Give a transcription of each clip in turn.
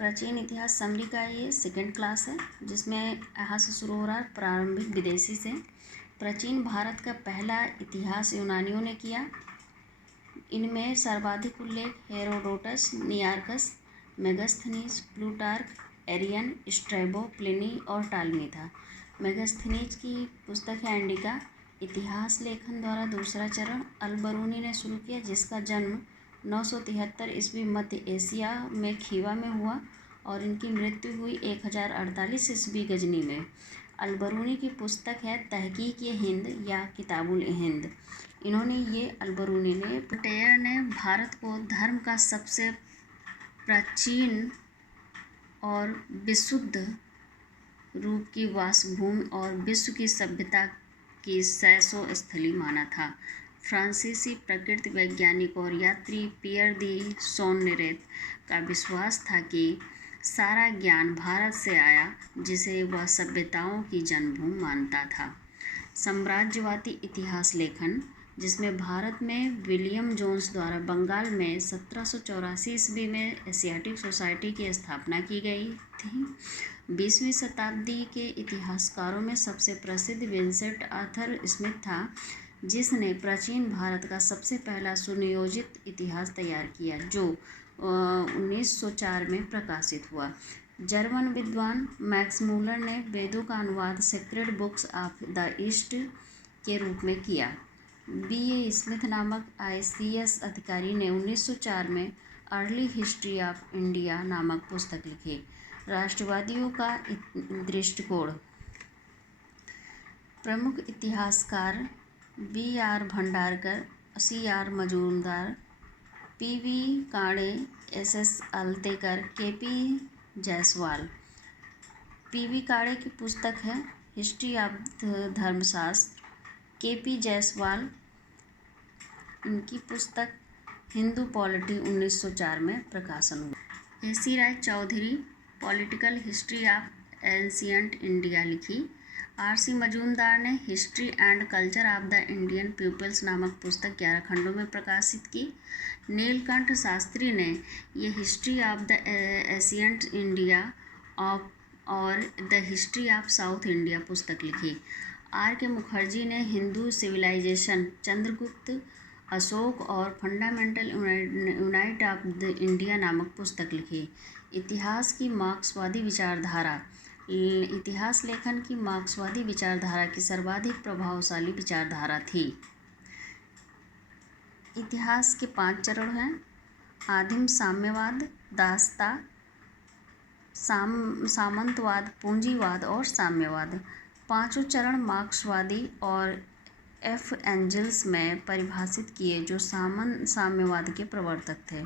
प्राचीन इतिहास समरी का ये सेकंड क्लास है, जिसमें यहाँ से शुरू हो रहा है प्रारंभिक विदेशी से। प्राचीन भारत का पहला इतिहास यूनानियों ने किया। इनमें सर्वाधिक उल्लेख Herodotus, Nearchus, Megasthenes, Plutarch, Arrian, Strabo, Pliny और टालमी था। मेगस्थनीज की पुस्तक है इंडिका। इतिहास लेखन द्वारा दूसरा चरण अल-बरूनी ने शुरू किया, जिसका जन्म 973 ईस्वी मध्य एशिया में खीवा में हुआ और इनकी मृत्यु हुई 1048 ईस्वी गजनी में। अल-बरूनी की पुस्तक है तहकीक-ए-हिंद या किताबुल-ए-हिंद। अल-बरूनी ने वोल्टेयर ने भारत को धर्म का सबसे प्राचीन और विशुद्ध रूप की वासभूमि और विश्व की सभ्यता की शैशव स्थली माना था। फ्रांसीसी प्रकृति वैज्ञानिक और यात्री पियर दी सोन्नेरेत का विश्वास था कि सारा ज्ञान भारत से आया, जिसे वह सभ्यताओं की जन्मभूमि मानता था। साम्राज्यवादी इतिहास लेखन, जिसमें भारत में विलियम जोन्स द्वारा बंगाल में 1784 ईस्वी में एशियाटिक सोसाइटी की स्थापना की गई थी। 20वीं शताब्दी के इतिहासकारों में सबसे प्रसिद्ध विंसेंट आर्थर स्मिथ था, जिसने प्राचीन भारत का सबसे पहला सुनियोजित इतिहास तैयार किया, जो 1904 में प्रकाशित हुआ। जर्मन विद्वान मैक्स मूलर ने वेदों का अनुवाद sacred books of the east के रूप में किया। B.A. स्मिथ नामक ICS अधिकारी ने 1904 में अर्ली हिस्ट्री ऑफ इंडिया नामक पुस्तक लिखी। राष्ट्रवादियों का दृष्टिकोण। प्रमुख इतिहासकार B.R. Bhandarkar, C.R. Majumdar, P.V. Kane, S.S. Altekar, K.P. Jaiswal. P.V. Kane की पुस्तक है हिस्ट्री ऑफ धर्मशास्त्र। K.P. जायसवाल, इनकी पुस्तक हिंदू पॉलिटी 1904 में प्रकाशन हुआ। A.C. Ray Chaudhuri political history of ancient India लिखी। R.C. मजूमदार ने history and culture of the Indian peoples नामक पुस्तक 11 खंडों में प्रकाशित की। नीलकंठ शास्त्री ने ये history of the ancient India और the history of south India पुस्तक लिखी। R.K. मुखर्जी ने हिंदू सिविलाइजेशन, चंद्रगुप्त, अशोक और fundamental unit of the India नामक पुस्तक लिखी। इतिहास लेखन की मार्क्सवादी विचारधारा की सर्वाधिक प्रभावशाली विचारधारा थी। इतिहास के 5 चरण हैं: आदिम साम्यवाद, दासता, सामंतवाद, पूंजीवाद और साम्यवाद। 5 चरण मार्क्सवादी और F. एंजल्स में परिभाषित किए, जो साम्यवाद के प्रवर्तक थे।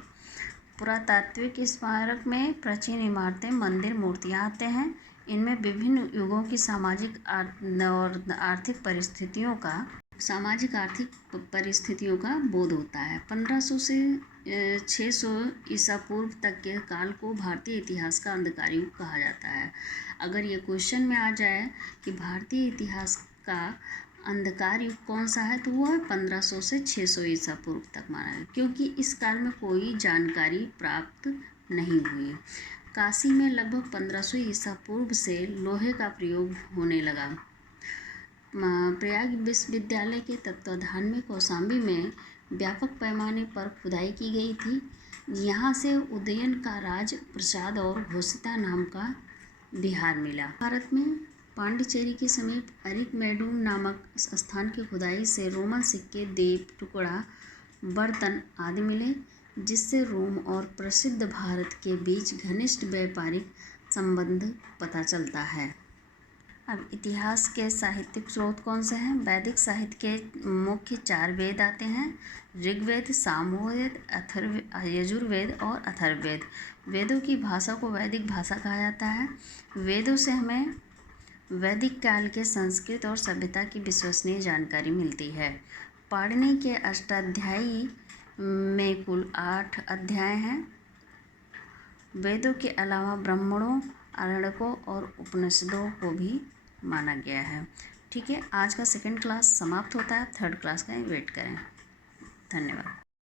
पुरातात्विक स्मारक में प्राचीन इमारतें, मंदिर, मूर्तियाँ आते हैं। इनमें विभिन्न युगों की सामाजिक आर्थिक परिस्थितियों का बोध होता है। 1500 से 600 ईसा पूर्व तक के काल को भारतीय इतिहास का अंधकार युग कहा जाता है। अगर ये क्वेश्चन में आ जाए कि भारतीय इतिहास का अंधकार युग कौन सा है, तो वो है 1500 से 600 ईसा पूर्व तक माना है, क्योंकि इस काल में कोई जानकारी प्राप्त नहीं हुई। काशी में लगभग 1500 ईसा पूर्व से लोहे का प्रयोग होने लगा। प्रयाग विश्वविद्यालय के तत्वाधान में कौशाम्बी में व्यापक पैमाने पर खुदाई की गई थी। यहाँ से उदयन का राज प्रसाद और घोषिता नाम का विहार मिला। भारत में पांडिचेरी के समीप अरिकमेडुम नामक स्थान की खुदाई से रोमन सिक्के, दीप, टुकड़ा, बर्तन आदि मिले, जिससे रोम और प्रसिद्ध भारत के बीच घनिष्ठ व्यापारिक संबंध पता चलता है। अब इतिहास के साहित्यिक स्रोत कौन से हैं? वैदिक साहित्य के मुख्य 4 वेद आते हैं: ऋग्वेद, सामवेद, यजुर्वेद और अथर्ववेद। वेदों की भाषा को वैदिक भाषा कहा जाता है। वेदों से हमें वैदिक काल के संस्कृत और सभ्यता की विश्वसनीय जानकारी मिलती है। पाणिनि के अष्टाध्यायी में कुल 8 अध्याय हैं। वेदों के अलावा ब्राह्मणों, आरण्यकों और उपनिषदों को भी माना गया है। ठीक है, आज का सेकंड क्लास समाप्त होता है। 3rd क्लास का वेट करें। धन्यवाद।